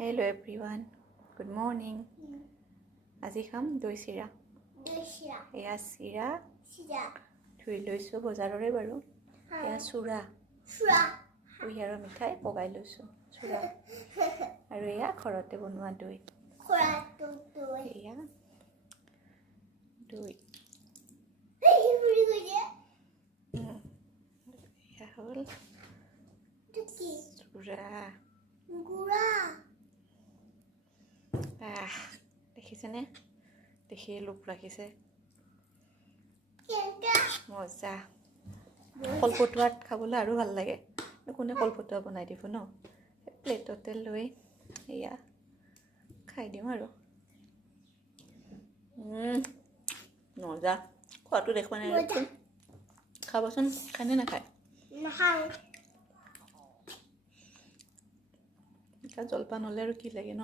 Hello everyone, good morning. আজি খাম দৈ চিৰা। এয়া চিৰা ধুই লৈছোঁ বজাৰৰে বাৰু। এয়া চুৰা কুঁহিয়াৰৰ মিঠাই পগাই লৈছোঁ চুৰা আৰু এয়া ঘৰতে বনোৱা দৈ। এয়া দৈ এয়া হ'ল চুৰা। দেখিছেনে? দেখিয়ে লোভ ৰাখিছে। মজা। কলপতুৱাত খাবলৈ আৰু ভাল লাগে। কোনে কলপতুৱা বনাই দিব ন? প্লেটতে লৈ এয়া খাই দিওঁ আৰু। মজা। খোৱাটো দেখুৱা নাই। খাবচোন, খায়নে নাখায়? জলপান হ'লে আৰু কি লাগে ন?